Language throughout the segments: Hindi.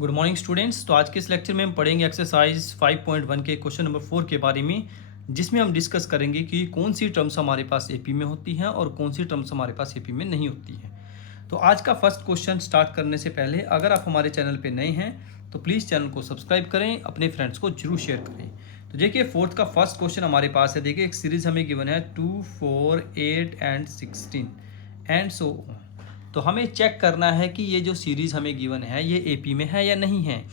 Good morning students. तो आज के इस लेक्चर में हम पढ़ेंगे एक्सरसाइज 5.1 के क्वेश्चन नंबर 4 के बारे में, जिसमें हम डिस्कस करेंगे कि कौन सी टर्म्स हमारे पास एपी में होती हैं और कौन सी टर्म्स हमारे पास एपी में नहीं होती हैं। तो आज का फर्स्ट क्वेश्चन स्टार्ट करने से पहले अगर आप हमारे चैनल पर नए हैं तो प्लीज़ चैनल को सब्सक्राइब करें, अपने फ्रेंड्स को जरूर शेयर करें। तो देखिए फोर्थ का फर्स्ट क्वेश्चन हमारे पास है। देखिए एक सीरीज हमें गिवन है 2, 4, 8 एंड 16 एंड सो ऑन। तो हमें चेक करना है कि ये जो सीरीज़ हमें गिवन है ये एपी में है या नहीं है।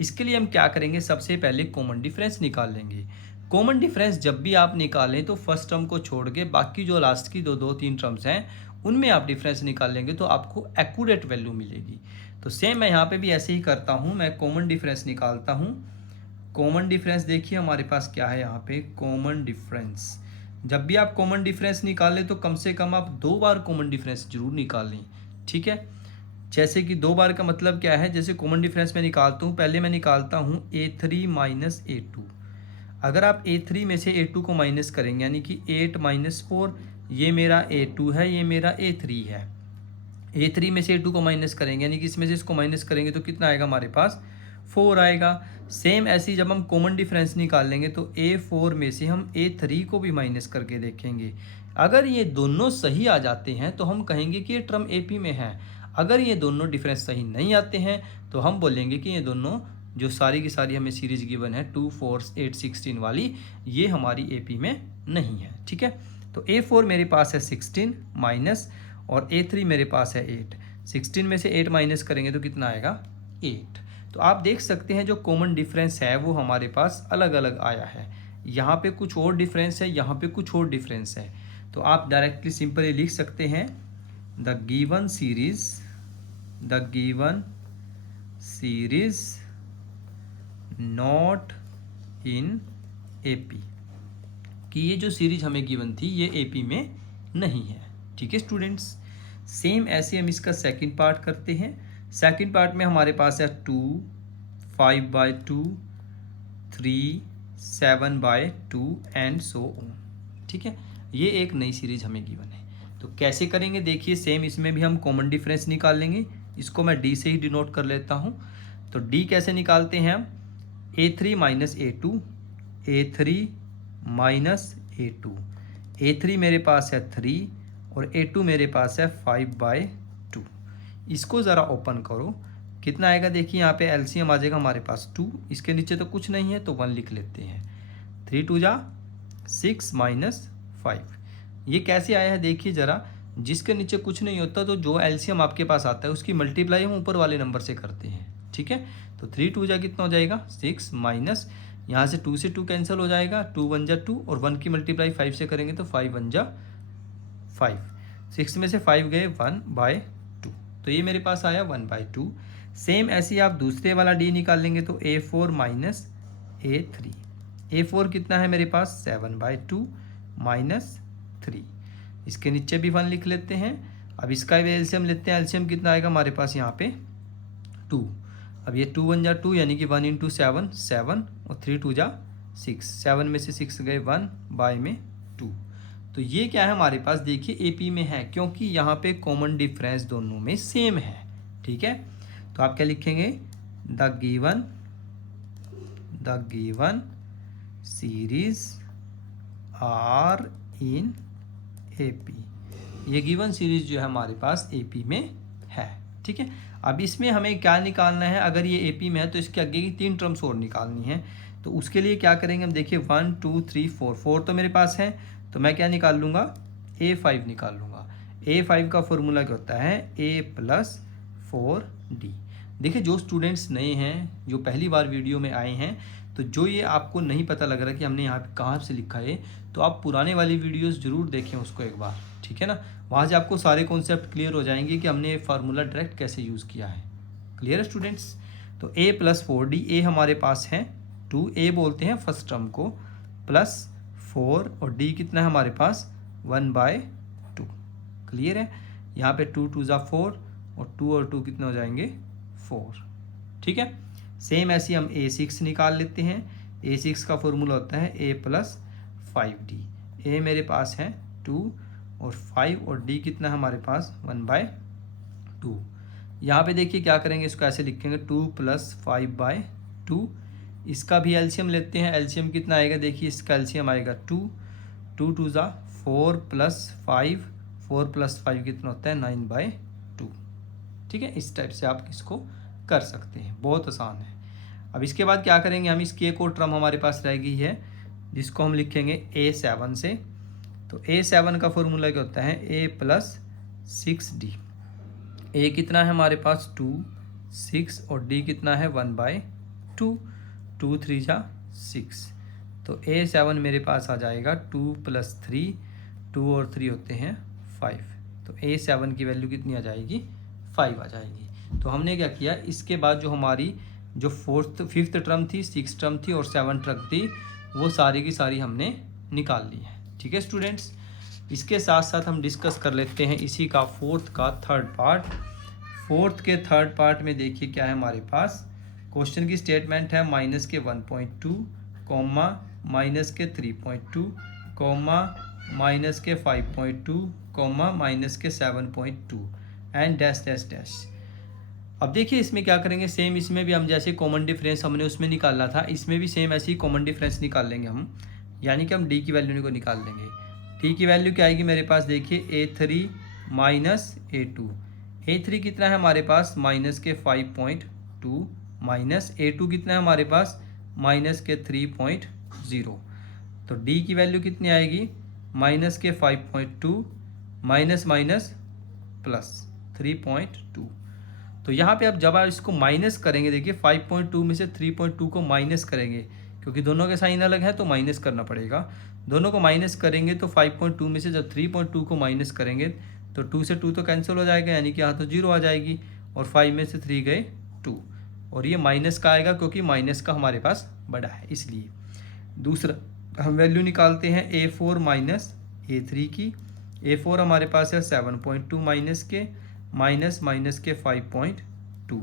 इसके लिए हम क्या करेंगे, सबसे पहले कॉमन डिफरेंस निकाल लेंगे। कॉमन डिफरेंस जब भी आप निकालें तो फर्स्ट टर्म को छोड़ के बाकी जो लास्ट की दो तीन टर्म्स हैं उनमें आप डिफरेंस निकाल लेंगे तो आपको एक्यूरेट वैल्यू मिलेगी। तो सेम मैं यहाँ पे भी ऐसे ही करता हूँ, मैं कॉमन डिफरेंस निकालता हूँ। कॉमन डिफरेंस देखिए हमारे पास क्या है यहाँ पे, कॉमन डिफरेंस। जब भी आप कॉमन डिफरेंस निकालें तो कम से कम आप 2 बार कॉमन डिफरेंस जरूर निकालें, ठीक है। जैसे कि 2 बार का मतलब क्या है, जैसे कॉमन डिफरेंस में निकालता हूँ, पहले मैं निकालता हूँ A3 माइनस A2। अगर आप A3 में से A2 को माइनस करेंगे यानी कि 8 माइनस 4, ये मेरा A2 है, ये मेरा A3 है। A3 में से A2 को माइनस करेंगे यानी कि इसमें से इसको माइनस करेंगे तो कितना आएगा हमारे पास, 4 आएगा। सेम ऐसे ही जब हम कॉमन डिफरेंस निकाल लेंगे तो A4 में से हम A3 को भी माइनस करके देखेंगे। अगर ये दोनों सही आ जाते हैं तो हम कहेंगे कि ये टर्म एपी में है। अगर ये दोनों डिफरेंस सही नहीं आते हैं तो हम बोलेंगे कि ये दोनों जो सारी की सारी हमें सीरीज गिवन है 2, 4, 8, 16 वाली, ये हमारी एपी में नहीं है, ठीक है। तो A4 मेरे पास है 16 माइनस और A3 मेरे पास है 8। 16 में से 8 माइनस करेंगे तो कितना आएगा, 8। तो आप देख सकते हैं जो कॉमन डिफरेंस है वो हमारे पास अलग अलग आया है। यहाँ पे कुछ और डिफरेंस है, यहाँ पे कुछ और डिफरेंस है। तो आप डायरेक्टली सिंपली लिख सकते हैं the given series not in AP, कि ये जो सीरीज हमें गिवन थी ये एपी में नहीं है, ठीक है स्टूडेंट्स। सेम ऐसे हम इसका सेकंड पार्ट करते हैं। सेकंड पार्ट में हमारे पास है 2, 5/2, 3, 7/2 एंड सो ऑन, ठीक है। ये एक नई सीरीज हमें गिवन है। तो कैसे करेंगे देखिए, सेम इसमें भी हम कॉमन डिफरेंस निकाल लेंगे। इसको मैं डी से ही डिनोट कर लेता हूँ। तो डी कैसे निकालते हैं हम, A3 minus A2, A3 minus A2। A3 मेरे पास है 3 और A2 मेरे पास है 5/2। इसको ज़रा ओपन करो, कितना आएगा देखिए, यहाँ पे एलसीएम आ जाएगा हमारे पास 2, इसके नीचे तो कुछ नहीं है तो 1 लिख लेते हैं। 3 2 जा 6 माइनस 5। ये कैसे आया है देखिए ज़रा, जिसके नीचे कुछ नहीं होता तो जो एलसीएम आपके पास आता है उसकी मल्टीप्लाई हम ऊपर वाले नंबर से करते हैं, ठीक है। तो 3 2 जा कितना हो जाएगा, 6 माइनस, यहाँ से 2 से 2 कैंसिल हो जाएगा, 2 1 जा 2 और 1 की मल्टीप्लाई 5 से करेंगे तो 5 1 जा 5। 6 में से 5 गए 1/2, तो ये मेरे पास आया 1/2। सेम ऐसे ही आप दूसरे वाला डी निकाल लेंगे तो A4 माइनस A3। A4 कितना है मेरे पास, 7/2 माइनस 3। इसके नीचे भी 1 लिख लेते हैं। अब इसका भी एलसीएम लेते हैं। एलसीएम कितना आएगा हमारे पास यहाँ पे 2। अब ये 2 1 जा 2 यानी कि 1 इंटू 7 7 और 3 2 जा 6। 7 में से 6 गए 1 बाय में 2। तो ये क्या है हमारे पास देखिए एपी में है, क्योंकि यहाँ पे कॉमन डिफरेंस दोनों में सेम है, ठीक है। तो आप क्या लिखेंगे, the given series are in AP. ये गिवन सीरीज जो है हमारे पास एपी में है, ठीक है। अब इसमें हमें क्या निकालना है, अगर ये एपी में है तो इसके आगे की 3 टर्म्स और निकालनी है। तो उसके लिए क्या करेंगे हम देखिए, 1 2 3 4 तो मेरे पास है, तो मैं क्या निकाल लूँगा, A5 निकाल लूँगा। A5 का फॉर्मूला क्या होता है, A+4D। देखिए जो स्टूडेंट्स नए हैं, जो पहली बार वीडियो में आए हैं, तो जो ये आपको नहीं पता लग रहा कि हमने यहाँ पे कहाँ से लिखा है, तो आप पुराने वाली वीडियोस जरूर देखें उसको एक बार, ठीक है ना। वहाँ से आपको सारे कॉन्सेप्ट क्लियर हो जाएंगे कि हमने ये फार्मूला डायरेक्ट कैसे यूज़ किया है। क्लियर है स्टूडेंट्स। तो A+4D, A हमारे पास है 2, A बोलते हैं फर्स्ट टर्म को, +4 और D कितना है हमारे पास 1/2। क्लियर है। यहाँ पे 2 2 जा 4 और 2 और 2 कितने हो जाएंगे 4, ठीक है। सेम ऐसे हम A6 निकाल लेते हैं। A6 का फॉर्मूला होता है A+5D। A मेरे पास है 2 और 5 और D कितना है हमारे पास 1/2। यहाँ पे देखिए क्या करेंगे, इसको ऐसे लिखेंगे 2 + 5/2। इसका भी एलसीएम लेते हैं। एलसीएम कितना आएगा, देखिए इसका एलसीएम आएगा 2, 2 2 ज़ा 4 + 5, 4 + 5 कितना होता है 9/2। ठीक है, इस टाइप से आप इसको कर सकते हैं, बहुत आसान है। अब इसके बाद क्या करेंगे, हम इसकी एक और टर्म हमारे पास रह गई है जिसको हम लिखेंगे A7 से। तो A7 का फॉर्मूला क्या होता है, A + 6D। A कितना है हमारे पास 2, 6 और D कितना है 1/2, 2 3 ज़ा 6। तो A7 मेरे पास आ जाएगा 2 + 3, 2 और 3 होते हैं 5। तो A7 की वैल्यू कितनी आ जाएगी, 5 आ जाएगी। तो हमने क्या किया, इसके बाद जो हमारी जो फिफ्थ टर्म थी, 6 टर्म थी और 7 टर्म थी, वो सारी की सारी हमने निकाल ली है। ठीक है स्टूडेंट्स, इसके साथ साथ हम डिस्कस कर लेते हैं इसी का फोर्थ का थर्ड पार्ट। फोर्थ के थर्ड पार्ट में देखिए क्या है हमारे पास, क्वेश्चन की स्टेटमेंट है -1.2, comma -3.2, comma -5.2, comma -7.2 and dash dash dash. अब देखिए इसमें क्या करेंगे, सेम इसमें भी हम जैसे कॉमन डिफरेंस हमने उसमें निकाला था, इसमें भी सेम ऐसे ही कॉमन डिफरेंस निकाल लेंगे हम, यानी कि हम डी की वैल्यू को निकाल लेंगे। डी की वैल्यू क्या आएगी मेरे पास, देखिए A3 - A2। A3 कितना है हमारे पास, -5.2, माइनस A2 कितना है हमारे पास, -3.0। तो डी की वैल्यू कितनी आएगी, -5.2 माइनस माइनस प्लस 3.2। तो यहाँ पे अब जब आप इसको माइनस करेंगे, देखिए 5.2 में से 3.2 को माइनस करेंगे, क्योंकि दोनों के साइन अलग है तो माइनस करना पड़ेगा। दोनों को माइनस करेंगे तो 5.2 में से जब 3.2 को माइनस करेंगे तो 2 से 2 तो कैंसिल हो जाएगा, यानी कि यहाँ तो 0 आ जाएगी, और 5 में से 3 गए 2, और ये माइनस का आएगा क्योंकि माइनस का हमारे पास बड़ा है इसलिए। दूसरा हम वैल्यू निकालते हैं A4 - A3 की। A4 हमारे पास है 7.2 माइनस के 5.2।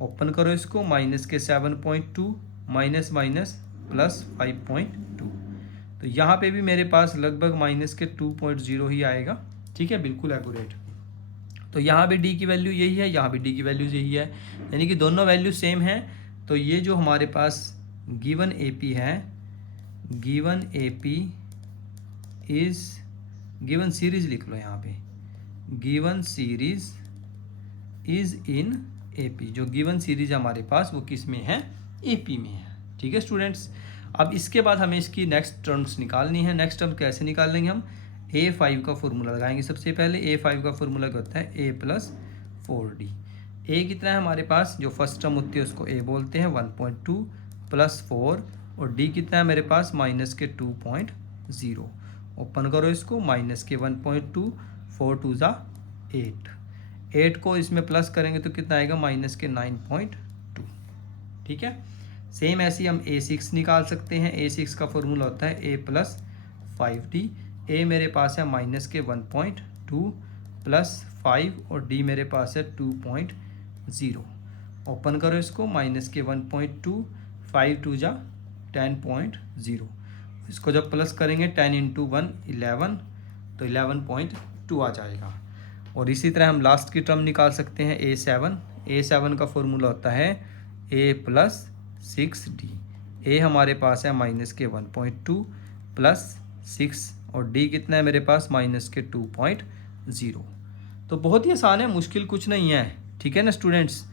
ओपन करो इसको, -7.2 माइनस प्लस 5.2। तो यहाँ पे भी मेरे पास लगभग -2.0 ही आएगा। ठीक है, बिल्कुल एक्यूरेट। तो यहाँ भी डी की वैल्यू यही है, यहाँ भी डी की वैल्यू यही है, यानी कि दोनों वैल्यू सेम है। तो ये जो हमारे पास गिवन AP है, given AP is given series लिख लो यहाँ पे, given series is in AP। जो गिवन सीरीज हमारे पास वो किस में है, AP में है। ठीक है स्टूडेंट्स, अब इसके बाद हमें इसकी नेक्स्ट टर्म्स निकालनी है। नेक्स्ट टर्म कैसे निकाल लेंगे हम, A5 का फॉर्मूला लगाएंगे सबसे पहले। A5 का फॉर्मूला क्या होता है, A + 4D। A कितना है हमारे पास, जो फर्स्ट टर्म होती है उसको A बोलते हैं, 1.2 + 4, और D कितना है मेरे पास, -2.0। ओपन करो इसको, -1.2, 4 2 ज़ा 8, 8 को इसमें प्लस करेंगे तो कितना आएगा, -9.2। ठीक है, सेम ऐसे ही हम A6 निकाल सकते हैं। A6 का फॉर्मूला होता है A + 5D। A मेरे पास है -1.2 + 5, और D मेरे पास है 2.0। ओपन करो इसको, -1.2, 5 2 ज़ा 10.0। इसको जब प्लस करेंगे 10 × 1 11, तो 11.2 आ जाएगा। और इसी तरह हम लास्ट की टर्म निकाल सकते हैं A7। A7 का फॉर्मूला होता है A + 6D। A हमारे पास है -1.2 + 6, और D कितना है मेरे पास, -2.0। तो बहुत ही आसान है, मुश्किल कुछ नहीं है। ठीक है ना स्टूडेंट्स,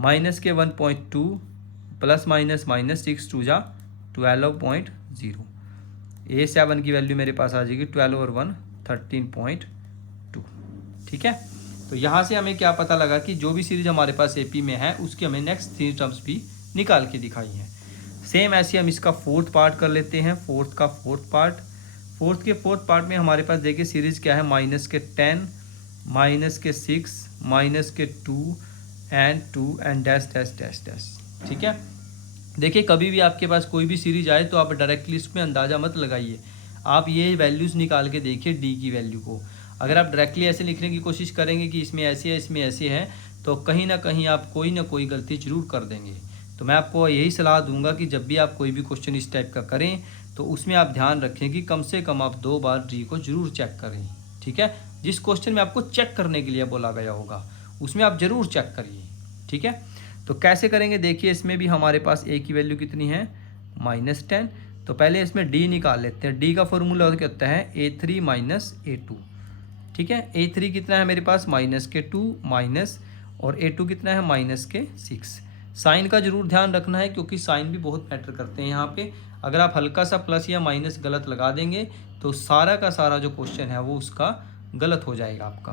-1.2 ± 6 2 ज़ा 12.0। A7 की वैल्यू मेरे पास आ जाएगी 12 और 1 13.2। ठीक है, तो यहाँ से हमें क्या पता लगा कि जो भी सीरीज हमारे पास AP में है उसकी हमें नेक्स्ट 3 टर्म्स भी निकाल के दिखाई है। सेम ऐसे हम इसका फोर्थ पार्ट कर लेते हैं। फोर्थ का फोर्थ पार्ट, फोर्थ पार्ट में हमारे पास देखिए सीरीज क्या है, -10 -6 -2 and 2 and dash dash dash dash. ठीक है, देखिए कभी भी आपके पास कोई भी सीरीज आए तो आप डायरेक्टली इसमें अंदाज़ा मत लगाइए, आप ये वैल्यूज़ निकाल के देखिए डी की वैल्यू को। अगर आप डायरेक्टली ऐसे लिखने की कोशिश करेंगे कि इसमें ऐसे है इसमें ऐसे है, तो कहीं ना कहीं आप कोई ना कोई गलती जरूर कर देंगे। तो मैं आपको यही सलाह दूंगा कि जब भी आप कोई भी क्वेश्चन इस टाइप का करें तो उसमें आप ध्यान रखें कि कम से कम आप 2 बार डी को जरूर चेक करें। ठीक है, जिस क्वेश्चन में आपको चेक करने के लिए बोला गया होगा उसमें आप ज़रूर चेक करिए, ठीक है। तो कैसे करेंगे देखिए, इसमें भी हमारे पास a की वैल्यू कितनी है -10। तो पहले इसमें d निकाल लेते हैं। d का फॉर्मूला क्या होता है a3 माइनस a2, ठीक है। a3 कितना है मेरे पास -2 माइनस, और a2 कितना है -6। साइन का जरूर ध्यान रखना है क्योंकि साइन भी बहुत मैटर करते हैं यहाँ पे। अगर आप हल्का सा प्लस या माइनस गलत लगा देंगे तो सारा का सारा जो क्वेश्चन है वो उसका गलत हो जाएगा आपका।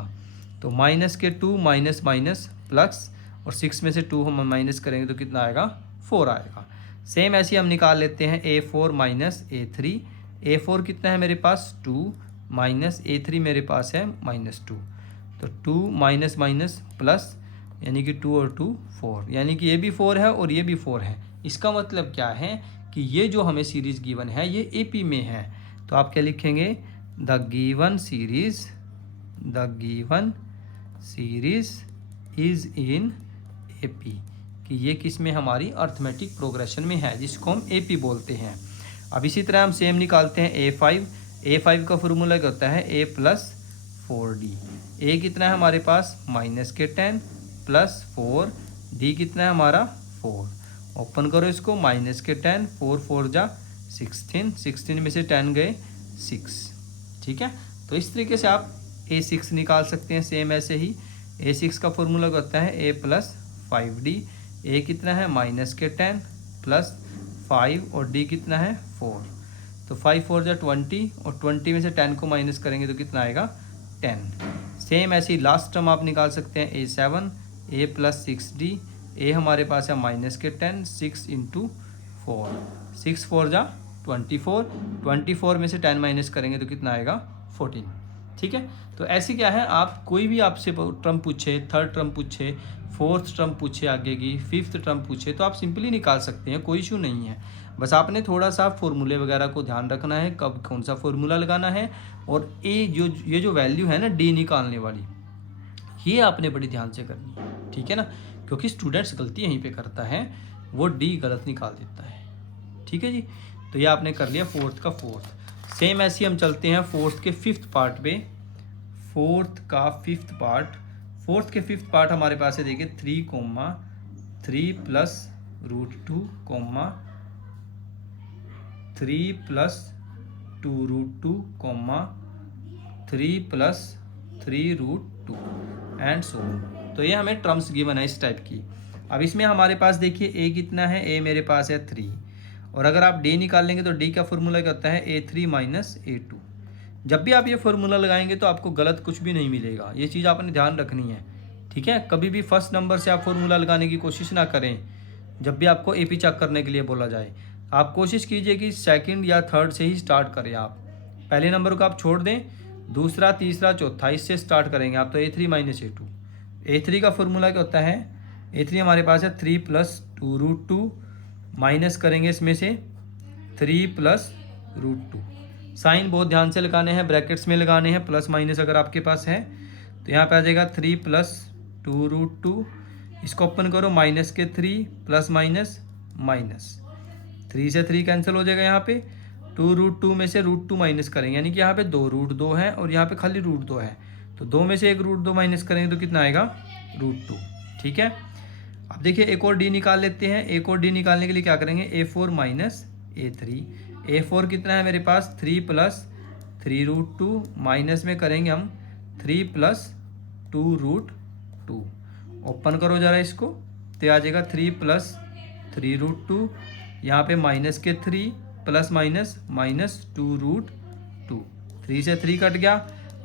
तो -2 माइनस माइनस प्लस, और 6 में से 2 हम माइनस करेंगे तो कितना आएगा 4 आएगा। सेम ऐसे हम निकाल लेते हैं a4 माइनस a3। a4 कितना है मेरे पास 2 माइनस a3 मेरे पास है -2। तो 2 माइनस माइनस प्लस, यानी कि 2 और 2 4, यानी कि ये भी 4 है और ये भी 4 है। इसका मतलब क्या है कि ये जो हमें सीरीज़ गिवन है ये AP में है। तो आप क्या लिखेंगे, the given series is in AP, कि ये किस में हमारी अर्थमेटिक प्रोग्रेशन में है, जिसको हम AP बोलते हैं। अब इसी तरह हम सेम निकालते हैं a5 का फॉर्मूला क्या होता है a + 4d। a कितना है हमारे पास -10 + 4, d कितना है हमारा 4। ओपन करो इसको, -10 4 4 जा 16 में से 10 गए 6, ठीक है। तो इस तरीके से आप a6 निकाल सकते हैं। सेम ऐसे ही a6 का फॉर्मूला क्या होता है a + 5d। a कितना है -10 + 5, और d कितना है 4। तो 5 4 जा 20, और 20 में से 10 को माइनस करेंगे तो कितना आएगा 10। सेम ऐसे ही लास्ट टर्म आप निकाल सकते हैं a7 a + 6d। a हमारे पास है -10, 6 × 4, 6 4 जा 24, 24 में से 10 माइनस करेंगे तो कितना आएगा 14, ठीक है। तो ऐसे क्या है, आप कोई भी आपसे टर्म पूछे, थर्ड टर्म पूछे, फोर्थ टर्म पूछे, आगे की फिफ्थ टर्म पूछे, तो आप सिंपली निकाल सकते हैं, कोई इशू नहीं है। बस आपने थोड़ा सा फॉर्मूले वगैरह को ध्यान रखना है, कब कौन सा फॉर्मूला लगाना है। और ये जो वैल्यू है ना d निकालने वाली, ये आपने बड़ी ध्यान से करनी है, ठीक है ना, क्योंकि स्टूडेंट्स गलती यहीं पे करता है, वो d गलत निकाल देता है, ठीक है जी। तो ये आपने कर लिया फोर्थ का फोर्थ। सेम ऐसे हम चलते हैं फोर्थ के फिफ्थ पार्ट पे। फोर्थ के फिफ्थ पार्ट हमारे पास है, देखिए 3 + √2, 3 + 2√2, 3 + 3√2 एंड सो ऑन। तो ये हमें टर्म्स गिवन है इस टाइप की। अब इसमें हमारे पास देखिए a कितना है, a मेरे पास है 3, और अगर आप d निकाल लेंगे तो d का फॉर्मूला क्या होता है a3 माइनस a2। जब भी आप ये फॉर्मूला लगाएंगे तो आपको गलत कुछ भी नहीं मिलेगा, ये चीज़ आपने ध्यान रखनी है, ठीक है। कभी भी फर्स्ट नंबर से आप फॉर्मूला लगाने की कोशिश ना करें। जब भी आपको AP चेक करने के लिए बोला जाए, आप कोशिश कीजिए कि सेकंड या थर्ड से ही स्टार्ट करें। आप पहले नंबर को आप छोड़ दें, दूसरा तीसरा चौथा इससे स्टार्ट करेंगे आप, तो a3 माइनस a2। a3 का फॉर्मूला क्या होता है, a3 हमारे पास है 3 + 2√2, माइनस करेंगे इसमें से 3 + √2। साइन बहुत ध्यान से लगाने हैं, ब्रैकेट्स में लगाने हैं, प्लस माइनस अगर आपके पास है तो यहाँ पे आ जाएगा 3 + 2√2। इसको ओपन करो, -3 प्लस माइनस माइनस, 3 से 3 कैंसिल हो जाएगा। यहाँ पे 2√2 में से √2 माइनस करेंगे, यानी कि यहाँ पे 2√2 है और यहाँ पे खाली √2 है, तो 2 में से एक √2 माइनस करेंगे तो कितना आएगा √2, ठीक है। अब देखिए एक और d निकाल लेते हैं। एक और d निकालने के लिए क्या करेंगे, a4 माइनस a3। a4 कितना है मेरे पास 3 + 3√2, माइनस में करेंगे हम 3 + 2√2। ओपन करो जरा इसको, तो आ जाएगा 3 + 3√2, यहाँ पे -3 प्लस माइनस -2√2, 3 से 3 कट गया।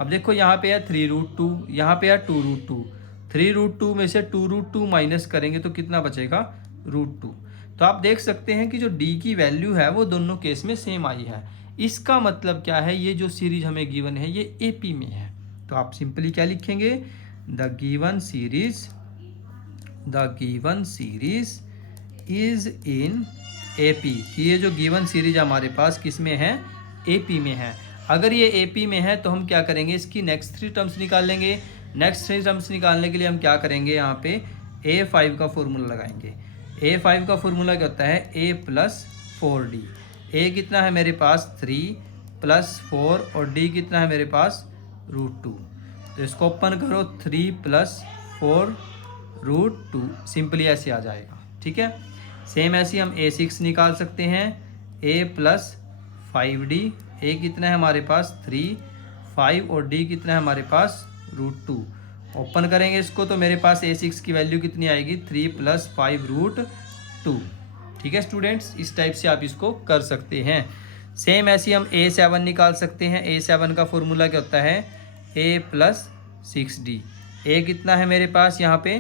अब देखो यहाँ पे है 3√2, यहाँ पे है 2√2, 3√2 में से 2√2 माइनस करेंगे तो कितना बचेगा √2। तो आप देख सकते हैं कि जो d की वैल्यू है वो दोनों केस में सेम आई है। इसका मतलब क्या है, ये जो सीरीज हमें गिवन है ये AP में है। तो आप सिंपली क्या लिखेंगे, the given series is in AP, कि ये जो गिवन सीरीज हमारे पास किस में है, AP में है। अगर ये AP में है तो हम क्या करेंगे, इसकी नेक्स्ट 3 टर्म्स निकाल लेंगे। नेक्स्ट 3 टर्म्स निकालने के लिए हम क्या करेंगे, यहाँ पे a5 का फॉर्मूला लगाएंगे। a5 का फॉर्मूला क्या होता है a + 4d। a कितना है मेरे पास 3 + 4, और d कितना है मेरे पास √2। तो इसको ओपन करो, 3 + 4√2 सिंपली ऐसे आ जाएगा। ठीक है, सेम ऐसे ही हम A6 निकाल सकते हैं, A प्लस 5D, A कितना है हमारे पास 3, 5 और D कितना है हमारे पास √2। ओपन करेंगे इसको तो मेरे पास A6 की वैल्यू कितनी आएगी 3 प्लस 5√2। ठीक है स्टूडेंट्स, इस टाइप से आप इसको कर सकते हैं। सेम ऐसे हम A7 निकाल सकते हैं। A7 का फॉर्मूला क्या होता है A प्लस 6D। A कितना है मेरे पास यहाँ पे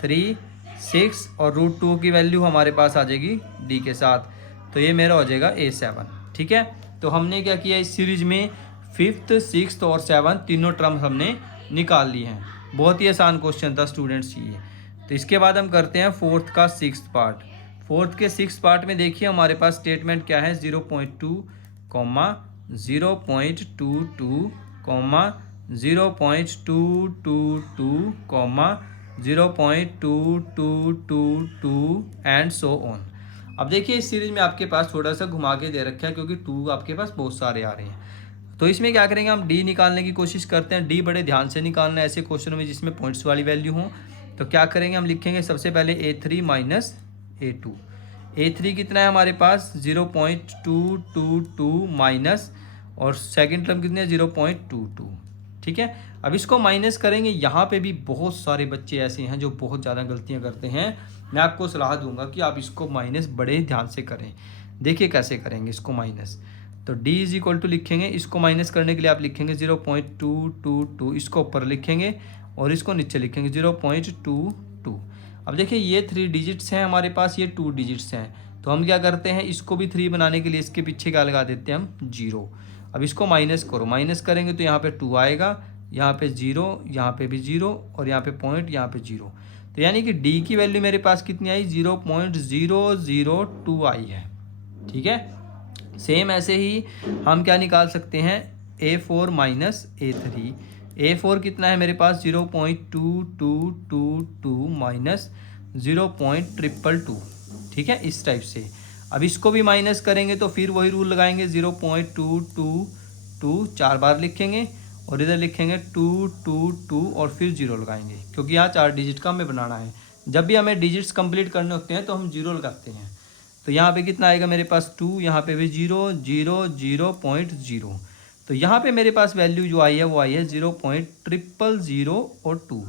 3, 6 और √2 की वैल्यू हमारे पास आ जाएगी D के साथ, तो ये मेरा हो जाएगा A7। ठीक है, तो हमने क्या किया इस सीरीज में 5th, 6th और 7th तीनों टर्म हमने निकाल ली हैं। बहुत ही आसान क्वेश्चन था स्टूडेंट्स ये। तो इसके बाद हम करते हैं 4th का 6th पार्ट। 4th के 6th पार्ट में देखिए हमारे पास स्टेटमेंट क्या है 0.2, 0.22, 0.222, 0.2222 एंड सो ऑन। अब देखिए इस सीरीज में आपके पास थोड़ा सा घुमा के दे रखा है क्योंकि 2 आपके पास बहुत सारे आ रहे हैं। तो इसमें क्या करेंगे हम D निकालने की कोशिश करते हैं। D बड़े ध्यान से निकालना है ऐसे क्वेश्चन में जिसमें पॉइंट्स वाली वैल्यू हो। तो क्या करेंगे हम लिखेंगे सबसे पहले A3 माइनस A2। A3 कितना है हमारे पास 0.222 माइनस और सेकंड टर्म कितने 0.22। ठीक है, अब इसको माइनस करेंगे। यहाँ पे भी बहुत सारे बच्चे ऐसे हैं जो बहुत ज़्यादा गलतियाँ करते हैं। मैं आपको सलाह दूंगा कि आप इसको माइनस बड़े ध्यान से करें। देखिए कैसे करेंगे इसको माइनस। तो D इज इक्वल टू लिखेंगे, इसको माइनस करने के लिए आप लिखेंगे 0.222, इसको ऊपर लिखेंगे और इसको नीचे लिखेंगे 0.22। अब देखिए ये 3 डिजिट्स हैं हमारे पास, ये 2 डिजिट्स हैं। तो हम क्या करते हैं इसको भी 3 बनाने के लिए इसके पीछे क्या लगा देते हैं हम 0। अब इसको माइनस करो, माइनस करेंगे तो यहाँ पे 2 आएगा, यहाँ पे 0, यहाँ पे भी 0 और यहाँ पे पॉइंट, यहाँ पे 0। तो यानी कि D की वैल्यू मेरे पास कितनी आई 0.002 आई है। ठीक है, सेम ऐसे ही हम क्या निकाल सकते हैं A4 माइनस A3। A4 कितना है मेरे पास 0.2222 माइनस 0.222। ठीक है, इस टाइप से। अब इसको भी माइनस करेंगे तो फिर वही रूल लगाएंगे 0.222 4 बार लिखेंगे और इधर लिखेंगे 222 और फिर 0 लगाएंगे क्योंकि यहाँ 4 डिजिट का हमें बनाना है। जब भी हमें डिजिट्स कंप्लीट करने होते हैं तो हम 0 लगाते हैं। तो यहाँ पे कितना आएगा मेरे पास 2, यहाँ पे भी 0, 0, 0.0। तो यहाँ पे मेरे पास वैल्यू जो आई है वो आई है 0.000 और 2।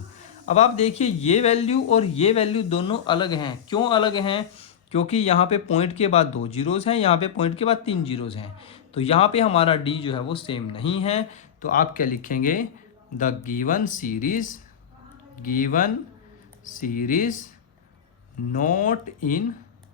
अब आप देखिए ये वैल्यू और ये वैल्यू दोनों अलग हैं। क्यों अलग हैं? क्योंकि यहाँ पे पॉइंट के बाद 2 जीरोज़ हैं, यहाँ पे पॉइंट के बाद 3 जीरोज़ हैं। तो यहाँ पे हमारा D जो है वो सेम नहीं है। तो आप क्या लिखेंगे the given series not in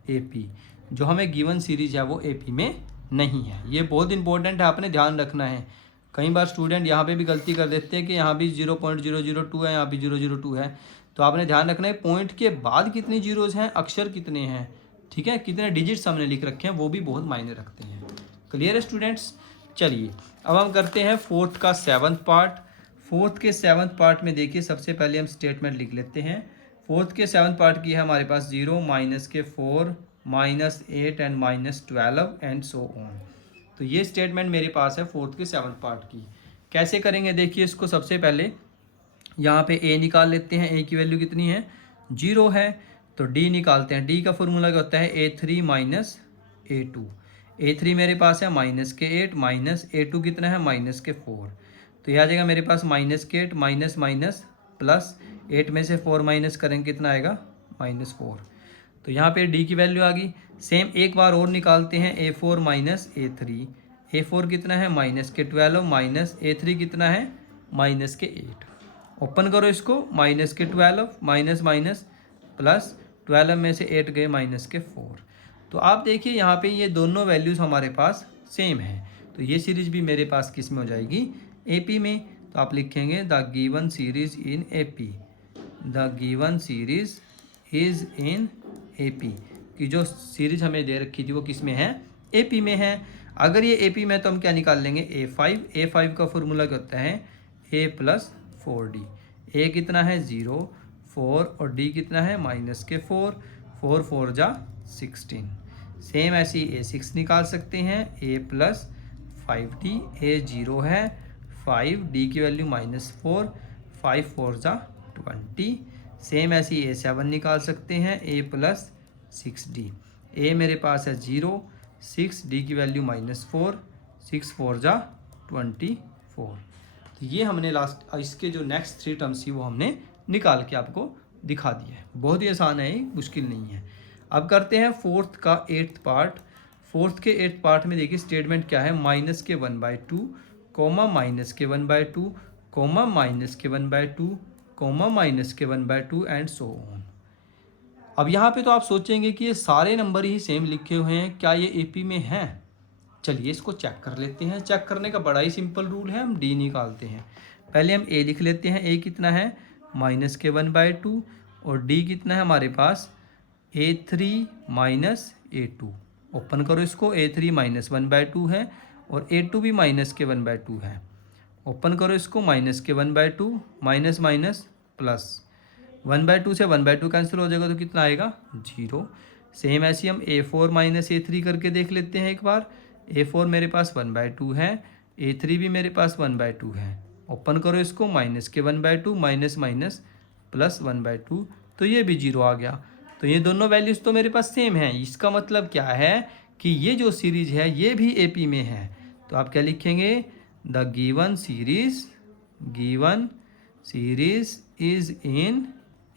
AP। जो हमें गिवन सीरीज है वो AP में नहीं है। ये बहुत इंपॉर्टेंट है, आपने ध्यान रखना है। कई बार स्टूडेंट यहाँ पे भी गलती कर देते हैं कि यहाँ भी 0.002 है, यहाँ भी 002 है। तो आपने ध्यान रखना है पॉइंट के बाद कितनी जीरोज़ हैं, अक्षर कितने हैं, ठीक है, कितने डिजिट्स हमने लिख रखे हैं, वो भी बहुत मायने रखते हैं। क्लियर है स्टूडेंट्स? चलिए अब हम करते हैं 4th का 7th पार्ट। 4th के 7th पार्ट में देखिए सबसे पहले हम स्टेटमेंट लिख लेते हैं। 4th के 7th पार्ट की है हमारे पास 0, -4, -8 एंड -12 एंड सो ऑन। तो ये स्टेटमेंट मेरे पास है 4th के 7th पार्ट की। कैसे करेंगे देखिए इसको। सबसे पहले यहाँ पे A निकाल लेते हैं। A की वैल्यू कितनी है 0 है। तो D निकालते हैं। D का फॉर्मूला क्या होता है A3 माइनस A2। A3 मेरे पास है -8 माइनस A2 कितना है -4। तो यह आ जाएगा मेरे पास -8 माइनस माइनस प्लस 8 में से 4 माइनस करेंगे कितना आएगा -4। तो यहाँ पे D की वैल्यू आ गई। सेम एक बार और निकालते हैं A4 माइनस A3। A4 कितना है -12 माइनस A3 कितना है -8। ओपन करो इसको, -12 माइनस माइनस प्लस 12 में से 8 गए -4। तो आप देखिए यहाँ पे ये दोनों वैल्यूज़ हमारे पास सेम है। तो ये सीरीज भी मेरे पास किस में हो जाएगी AP में। तो आप लिखेंगे the given series in AP। The given series is in AP की जो सीरीज हमें दे रखी थी वो किस में है AP में है। अगर ये AP में तो हम क्या निकाल लेंगे A5 का फॉर्मूला क्या होता है A + 4D। A कितना है 0, 4 और D कितना है -4, 4 4 जा 16। सेम ऐसी A6 निकाल सकते हैं A + 5D। A 0 है, 5 D की वैल्यू -4, 5 4 जा 20 सेम ऐसे ही A7 निकाल सकते हैं, A प्लस 6D। A मेरे पास है 0, 6D की वैल्यू -4, 6 4 जा 24। तो ये हमने लास्ट इसके जो नेक्स्ट 3 टर्म्स थी वो हमने निकाल के आपको दिखा दिया है। बहुत ही आसान है, मुश्किल नहीं है। अब करते हैं फोर्थ का 8th पार्ट। फोर्थ के 8th पार्ट में देखिए स्टेटमेंट क्या है, माइनस के 1/2 कोमा माइनस के 1/2 कोमा माइनस के 1/2 कोमा माइनस के 1/2 एंड सो ऑन। अब यहाँ पे तो आप सोचेंगे कि ये सारे नंबर ही सेम लिखे हुए हैं, क्या ये एपी में हैं? चलिए इसको चेक कर लेते हैं। चेक करने का बड़ा ही सिंपल रूल है, हम डी निकालते हैं। पहले हम ए लिख लेते हैं। ए कितना है, माइनस के 1/2, और डी कितना है हमारे पास, A3 माइनस A2। ओपन करो इसको, A3 माइनस 1/2 है और A2 भी माइनस के 1/2 है। ओपन करो इसको, माइनस के 1/2 माइनस माइनस प्लस, 1/2 से 1/2 कैंसिल हो जाएगा तो कितना आएगा, 0। सेम ऐसे हम A4 माइनस A3 करके देख लेते हैं एक बार। A4 मेरे पास 1/2 है, A3 भी मेरे पास 1/2 है। ओपन करो इसको, माइनस के 1/2 माइनस माइनस प्लस 1/2, तो ये भी 0 आ गया। तो ये दोनों वैल्यूज़ तो मेरे पास सेम हैं। इसका मतलब क्या है कि ये जो सीरीज है ये भी एपी में है। तो आप क्या लिखेंगे, the given series is in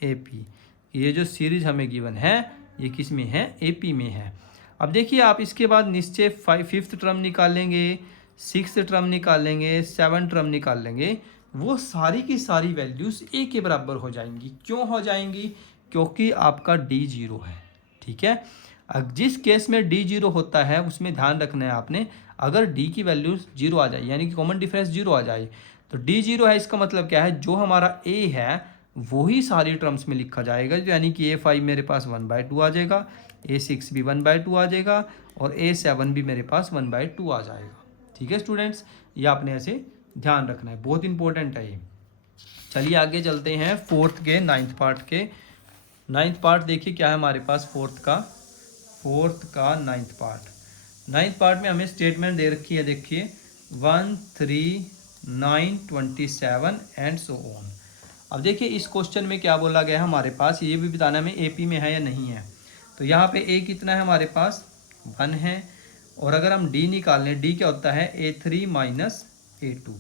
AP. ये जो सीरीज हमें गिवन है ये किस में है, एपी में है। अब देखिए आप इसके बाद निश्चय 5th टर्म निकालेंगे, 6th टर्म निकालेंगे, 7th टर्म निकाल लेंगे, वो सारी की सारी वैल्यूज़ ए के बराबर हो जाएंगी। क्यों हो जाएंगी, क्योंकि आपका डी 0 है। ठीक है, अब जिस केस में डी 0 होता है उसमें ध्यान रखना है आपने, अगर डी की वैल्यू 0 आ जाए यानी कि कॉमन डिफरेंस 0 आ जाए तो डी 0 है, इसका मतलब क्या है, जो हमारा ए है वही सारी टर्म्स में लिखा जाएगा। यानी कि A5 मेरे पास 1/2 आ जाएगा, A6 भी 1/2 आ जाएगा और A7 भी मेरे पास 1/2 आ जाएगा। ठीक है स्टूडेंट्स, ये आपने ऐसे ध्यान रखना है, बहुत इंपॉर्टेंट है ये। चलिए आगे चलते हैं फोर्थ के 9th पार्ट के। 9th पार्ट देखिए क्या है हमारे पास, फोर्थ का 9th पार्ट। 9th पार्ट में हमें स्टेटमेंट दे रखी है, देखिए 1 3 9 27 एंड सो ऑन। अब देखिए इस क्वेश्चन में क्या बोला गया है हमारे पास, ये भी बताना हमें एपी में है या नहीं है। तो यहाँ पे ए कितना है हमारे पास, 1 है। और अगर हम डी निकाल लें, डी क्या होता है, A3 माइनस A2।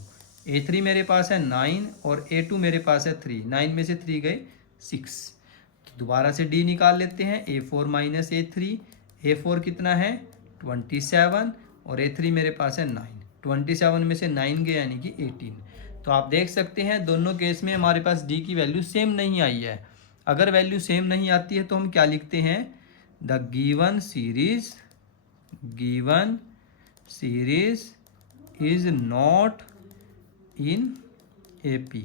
A3 मेरे पास है 9 और A2 मेरे पास है 3, 9 में से 3 गए 6। तो दोबारा से डी निकाल लेते हैं, A4 माइनस A3। A4 कितना है 27 और A3 मेरे पास है 9, 27 में से 9 गए यानी कि 18। तो आप देख सकते हैं दोनों केस में हमारे पास डी की वैल्यू सेम नहीं आई है। अगर वैल्यू सेम नहीं आती है तो हम क्या लिखते हैं, the given series is not in AP,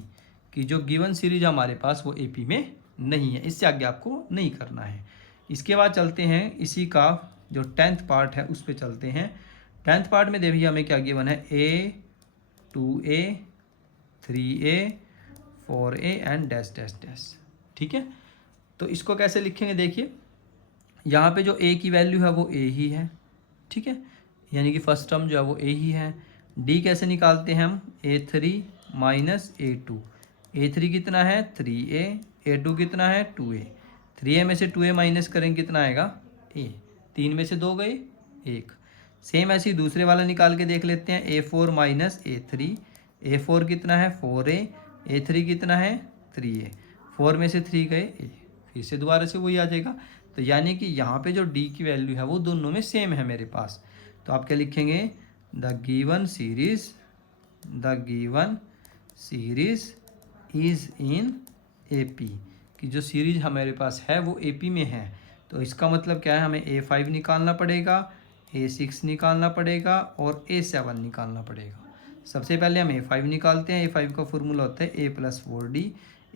कि जो गिवन सीरीज हमारे पास वो एपी में नहीं है। इससे आगे आपको नहीं करना है। इसके बाद चलते हैं इसी का जो 10th पार्ट है उस पर चलते हैं। 10th पार्ट में देखिए हमें क्या गिवन है, A 2A 3A 4A and dash dash dash. ठीक है, तो इसको कैसे लिखेंगे, देखिए यहाँ पे जो A की वैल्यू है वो A ही है। ठीक है, यानी कि फर्स्ट टर्म जो है वो A ही है। D कैसे निकालते हैं हम, A3 माइनस A2। A3 कितना है 3A, A2 कितना है 2A। 3A में से 2A माइनस करेंगे कितना आएगा A, 3 में से 2 गए 1। सेम ऐसे ही दूसरे वाला निकाल के देख लेते हैं, A4 माइनस A3। A4 कितना है 4A, A3 कितना है 3A, 4 में से 3 गए A, फिर से दोबारा से वही आ जाएगा। तो यानी कि यहाँ पे जो D की वैल्यू है वो दोनों में सेम है मेरे पास। तो आप क्या लिखेंगे, the given series is in AP, कि जो सीरीज हमारे पास है वो AP में है। तो इसका मतलब क्या है, हमें A5 निकालना पड़ेगा, A6 निकालना पड़ेगा और A7 निकालना पड़ेगा। सबसे पहले हम A5 निकालते हैं। A5 का फॉर्मूला होता है A प्लस 4D।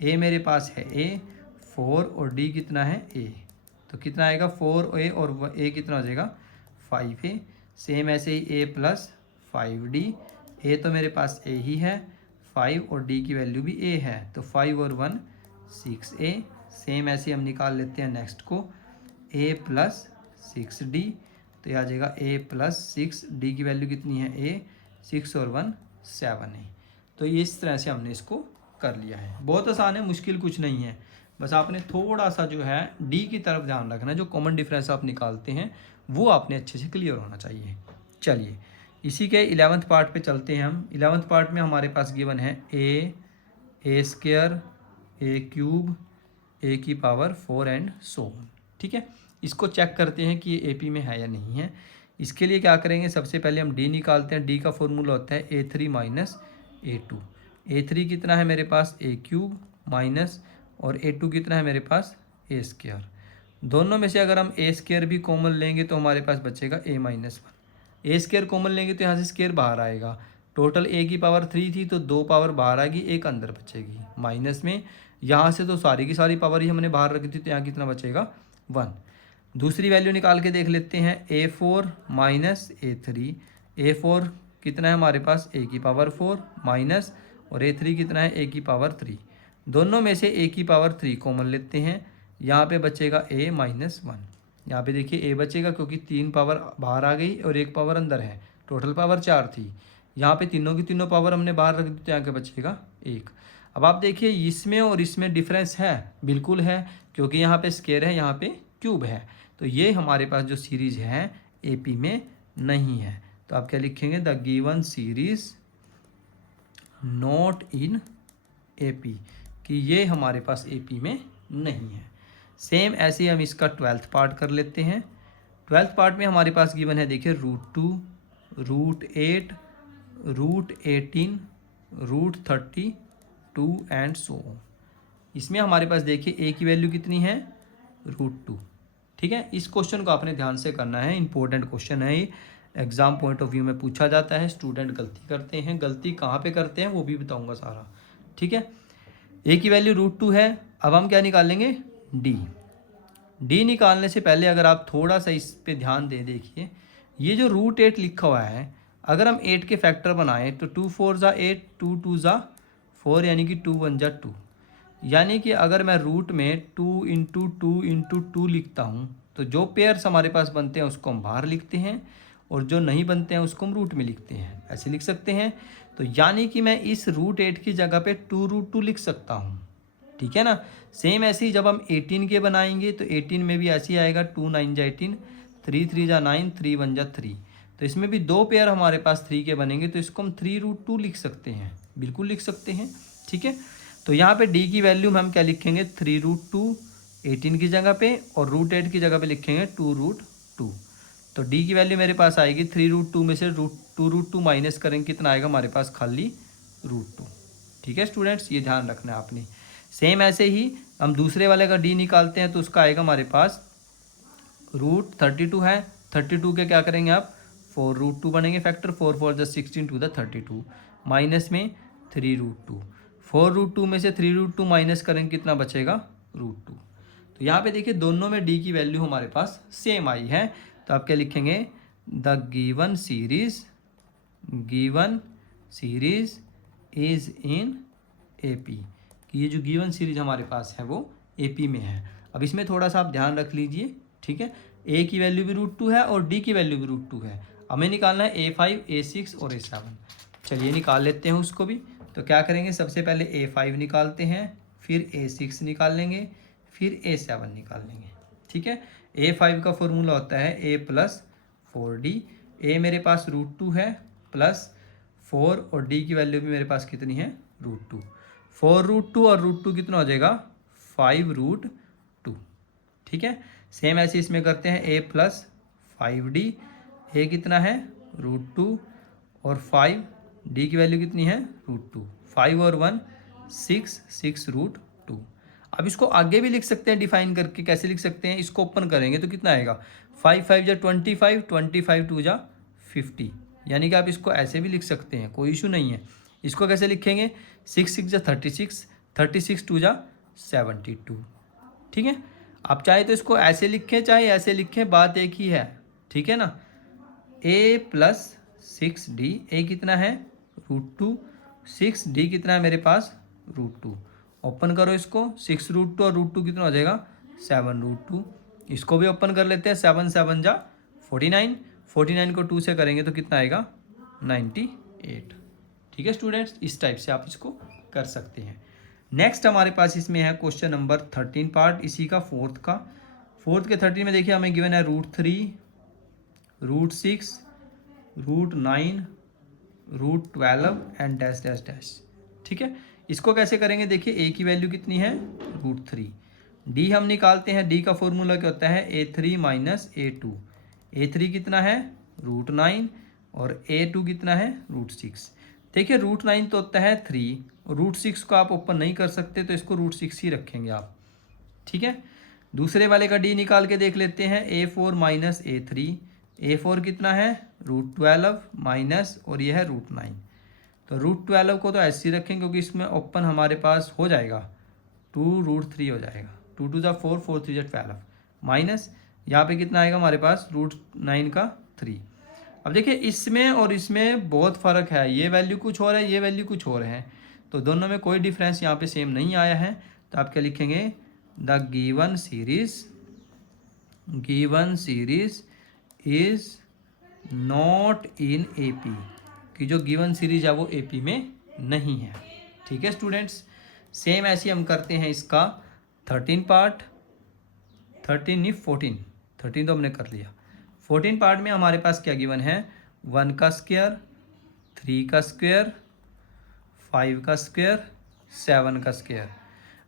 A मेरे पास है A 4 और D कितना है A, तो कितना आएगा 4A और A कितना हो जाएगा 5A। सेम ऐसे ही A प्लस 5D। A तो मेरे पास A ही है, 5 और D की वैल्यू भी A है, तो 5 और 1 6A। सेम ऐसे हम निकाल लेते हैं नेक्स्ट को, A प्लस 6D, तो यह आ जाएगा A प्लस 6D की वैल्यू कितनी है A, 6 और 1 7 है। तो ये इस तरह से हमने इसको कर लिया है। बहुत आसान है, मुश्किल कुछ नहीं है। बस आपने थोड़ा सा जो है डी की तरफ ध्यान रखना है, जो कॉमन डिफरेंस आप निकालते हैं वो आपने अच्छे से क्लियर होना चाहिए। चलिए इसी के 11th पार्ट पे चलते हैं हम। 11th पार्ट में हमारे पास गिवन है ए स्क्वायर ए क्यूब ए की पावर 4 एंड सो ऑन। ठीक है, इसको चेक करते हैं कि ये एपी में है या नहीं है। इसके लिए क्या करेंगे, सबसे पहले हम डी निकालते हैं। डी का फॉर्मूला होता है A3 माइनस A2। A3 कितना है मेरे पास, ए क्यूब माइनस, और A2 कितना है मेरे पास, ए स्क्वायर। दोनों में से अगर हम ए स्क्वायर भी कॉमन लेंगे तो हमारे पास बचेगा a minus 1। A square common लेंगे तो यहाँ से स्क्वायर बाहर आएगा। टोटल a की पावर 3 थी तो 2 पावर बाहर आएगी, एक अंदर बचेगी माइनस में। यहाँ से तो सारी की सारी पावर ही हमने बाहर रखी थी तो यहाँ कितना बचेगा, 1। दूसरी वैल्यू निकाल के देख लेते हैं, A4 माइनस A3। A4 कितना है हमारे पास, a की पावर 4 माइनस, और A3 कितना है, a की पावर 3। दोनों में से a की पावर 3 कॉमन लेते हैं, यहाँ पे बचेगा a माइनस 1। यहाँ पे देखिए a बचेगा क्योंकि 3 पावर बाहर आ गई और 1 पावर अंदर है, टोटल पावर 4 थी। यहाँ पे तीनों की तीनों पावर हमने बाहर रख दी तो यहाँ पे बचेगा 1। अब आप देखिए इसमें और इसमें डिफरेंस है, बिल्कुल है, क्योंकि यहाँ पे स्क्वायर है, यहाँ पे क्यूब है। तो ये हमारे पास जो सीरीज है एपी में नहीं है। तो आप क्या लिखेंगे, the given series not in AP, कि ये हमारे पास एपी में नहीं है। सेम ऐसे ही हम इसका 12th पार्ट कर लेते हैं। 12th पार्ट में हमारे पास गिवन है, देखिए √2, √8, √18, √32 एंड सो ऑन। इसमें हमारे पास देखिए ए की वैल्यू कितनी है, √2। ठीक है, इस क्वेश्चन को आपने ध्यान से करना है, इंपॉर्टेंट क्वेश्चन है ये, एग्जाम पॉइंट ऑफ व्यू में पूछा जाता है। स्टूडेंट गलती करते हैं, गलती कहाँ पे करते हैं वो भी बताऊंगा सारा। ठीक है, ए की वैल्यू √2 है। अब हम क्या निकालेंगे, डी निकालने से पहले अगर आप थोड़ा सा इस पे ध्यान दें, देखिए ये जो √8 लिखा हुआ है, अगर हम 8 के फैक्टर बनाएं तो 2 4 ज़ा 8, 2 2 ज़ा 4, यानी कि 2 1 ज़ा 2। यानी कि अगर मैं रूट में 2 इंटू 2 इंटू 2 लिखता हूँ तो जो पेयर्स हमारे पास बनते हैं उसको हम बाहर लिखते हैं, और जो नहीं बनते हैं उसको हम रूट में लिखते हैं, ऐसे लिख सकते हैं। तो यानी कि मैं इस √8 की जगह पे 2√2 लिख सकता हूँ। ठीक है ना। सेम ऐसे ही जब हम 18 के बनाएंगे तो 18 में भी ऐसे ही आएगा, 2 9 जा 18, 3 3 जा 9, 3 1 जा 3। तो इसमें भी दो पेयर हमारे पास 3 के बनेंगे तो इसको हम 3√2 लिख सकते हैं, बिल्कुल लिख सकते हैं। ठीक है, तो यहाँ पे डी की वैल्यू हम क्या लिखेंगे, 3√2 18 की जगह पे, और √8 की जगह पे लिखेंगे 2√2। तो डी की वैल्यू मेरे पास आएगी 3√2 में से 2√2 माइनस करेंगे, कितना आएगा हमारे पास, खाली √2। ठीक है स्टूडेंट्स, ये ध्यान रखना है आपने। सेम ऐसे ही हम दूसरे वाले का डी निकालते हैं तो उसका आएगा हमारे पास √32 है। 32 के क्या करेंगे आप, 4√2 बनेंगे फैक्टर, 4 4 + 16 टू द 32, माइनस में 3√2। 4√2 में से 3√2 माइनस करेंगे, कितना बचेगा, √2। तो यहाँ पे देखिए दोनों में डी की वैल्यू हमारे पास सेम आई है। तो आप क्या लिखेंगे, the given series is in AP, कि ये जो गिवन सीरीज हमारे पास है वो एपी में है। अब इसमें थोड़ा सा आप ध्यान रख लीजिए। ठीक है, ए की वैल्यू भी √2 है और डी की वैल्यू भी √2 है। हमें निकालना है A5, A6 और A7। चलिए निकाल लेते हैं उसको भी। तो क्या करेंगे, सबसे पहले A5 निकालते हैं, फिर A6 निकाल लेंगे, फिर A7 निकाल लेंगे। ठीक है, A5 का फॉर्मूला होता है A + 4D। ए मेरे पास √2 है प्लस 4, और डी की वैल्यू भी मेरे पास कितनी है, √2। 4√2 और √2 कितना हो जाएगा, 5√2। ठीक है, सेम ऐसे इसमें करते हैं, A + 5D। ए कितना है, √2 और 5, डी की वैल्यू कितनी है, √2। 5 और 1 6, 6√2। अब इसको आगे भी लिख सकते हैं डिफाइन करके, कैसे लिख सकते हैं, इसको ओपन करेंगे तो कितना आएगा, 5 5 जा 25, 25 2 जा 50। यानी कि आप इसको ऐसे भी लिख सकते हैं, कोई इशू नहीं है। इसको कैसे लिखेंगे, 6 6 जा 36, 36 2 जा 72। ठीक है, आप चाहे तो इसको ऐसे लिखें चाहे ऐसे लिखें, बात एक ही है। ठीक है ना। A + 6D, ए कितना है, √2, 6D कितना है मेरे पास, √2। ओपन करो इसको, 6√2 और √2 कितना हो जाएगा, 7√2। इसको भी ओपन कर लेते हैं, 7 7 जा 49, 49 को 2 से करेंगे तो कितना आएगा, 98। ठीक है स्टूडेंट्स, इस टाइप से आप इसको कर सकते हैं। नेक्स्ट हमारे पास इसमें है क्वेश्चन नंबर 13 पार्ट इसी का फोर्थ के 13 में देखिए हमें गिवन है √3, √6, √9, √12 एंड डैश डैश डैश। ठीक है, इसको कैसे करेंगे, देखिए ए की वैल्यू कितनी है √3, डी हम निकालते हैं, डी का फॉर्मूला क्या होता है A3 माइनस A2, A3 कितना है √9 और A2 कितना है √6। देखिए √9 तो होता है 3 और √6 को आप ओपन नहीं कर सकते तो इसको √6 ही रखेंगे आप। ठीक है, दूसरे वाले का डी निकाल के देख लेते हैं, A4 माइनस A3, A4 कितना है √12 माइनस और यह है √9, तो √12 को तो ऐसे ही रखेंगे क्योंकि इसमें ओपन हमारे पास हो जाएगा 2√3 हो जाएगा, 2 2 4 4 3 12 माइनस यहाँ पे कितना आएगा हमारे पास √9 का 3। अब देखिए इसमें और इसमें बहुत फ़र्क है, ये वैल्यू कुछ और है, ये वैल्यू कुछ और है, तो दोनों में कोई डिफरेंस यहाँ पे सेम नहीं आया है। तो आप क्या लिखेंगे, the given series is not in AP, कि जो गिवन सीरीज है वो AP में नहीं है। ठीक है स्टूडेंट्स, सेम ऐसे हम करते हैं इसका 13 पार्ट, 13 नहीं 14, 13 तो हमने कर लिया। 14 पार्ट में हमारे पास क्या गिवन है, 1 का स्क्वायर, 3 का स्क्वायर, 5 का स्क्वायर, 7 का स्क्वायर।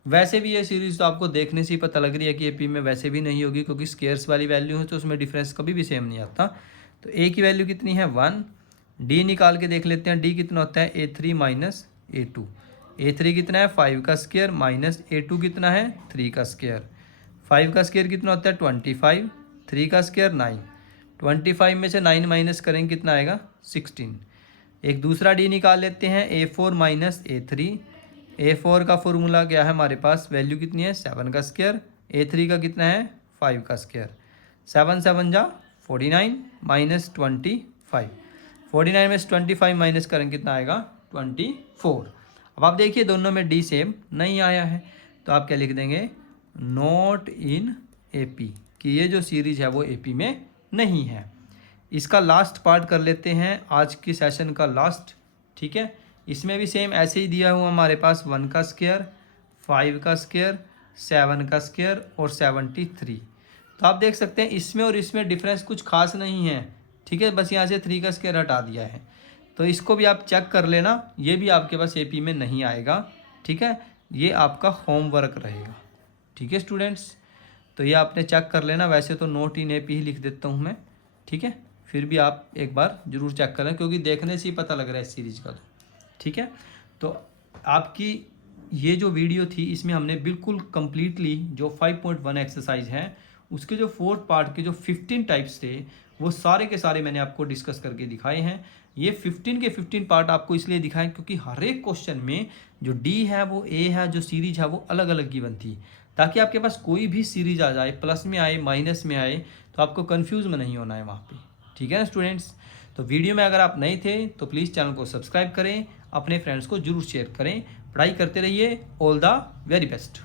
वैसे भी ये सीरीज तो आपको देखने से ही पता लग रही है कि AP में वैसे भी नहीं होगी क्योंकि स्क्वायर्स वाली वैल्यू है तो उसमें डिफरेंस कभी भी सेम नहीं आता। तो A की वैल्यू कितनी है 1, D निकाल के देख लेते हैं, D कितना होता है A3 माइनस A2, A3 कितना है 5 का स्क्वायर माइनस A2 कितना है 3 का स्क्वायर, 5 का स्क्वायर कितना होता है 25, 3 का स्क्वायर 9, 25 में से 9 माइनस करेंगे कितना आएगा 16। एक दूसरा डी निकाल लेते हैं, A4 माइनस A3, A4 का फॉर्मूला क्या है हमारे पास, वैल्यू कितनी है 7 का स्क्वायर, A3 का कितना है 5 का स्क्वायर, 7 7 जा 49 माइनस 25, 49 में से 25 माइनस करेंगे कितना आएगा 24। अब आप देखिए दोनों में डी सेम नहीं आया है तो आप क्या लिख देंगे, नॉट इन AP, कि ये जो सीरीज है वो AP में नहीं है। इसका लास्ट पार्ट कर लेते हैं, आज की सेशन का लास्ट। ठीक है, इसमें भी सेम ऐसे ही दिया हुआ हमारे पास 1 का स्क्वायर, 5 का स्क्वायर, 7 का स्क्वायर और 73। तो आप देख सकते हैं इसमें और इसमें डिफरेंस कुछ खास नहीं है। ठीक है, बस यहाँ से 3 का स्क्वायर हटा दिया है, तो इसको भी आप चेक कर लेना, ये भी आपके पास AP में नहीं आएगा। ठीक है, ये आपका होमवर्क रहेगा। ठीक है स्टूडेंट्स, तो ये आपने चेक कर लेना, वैसे तो नॉट इन AP ही लिख देता हूँ मैं। ठीक है, फिर भी आप एक बार ज़रूर चेक करें क्योंकि देखने से ही पता लग रहा है इस सीरीज़ का। तो ठीक है, तो आपकी ये जो वीडियो थी इसमें हमने बिल्कुल कम्प्लीटली जो 5.1 एक्सरसाइज है उसके जो 4th पार्ट के जो 15 टाइप्स थे वो सारे के सारे मैंने आपको डिस्कस करके दिखाए हैं। ये 15 के 15 पार्ट आपको इसलिए दिखाएं क्योंकि हर एक क्वेश्चन में जो D है वो A है, जो सीरीज है वो अलग अलग गिवन थी, ताकि आपके पास कोई भी सीरीज आ जाए, प्लस में आए माइनस में आए, तो आपको कन्फ्यूज़ में नहीं होना है वहाँ पे। ठीक है ना स्टूडेंट्स, तो वीडियो में अगर आप नए थे तो प्लीज़ चैनल को सब्सक्राइब करें, अपने फ्रेंड्स को जरूर शेयर करें, पढ़ाई करते रहिए। All the very best.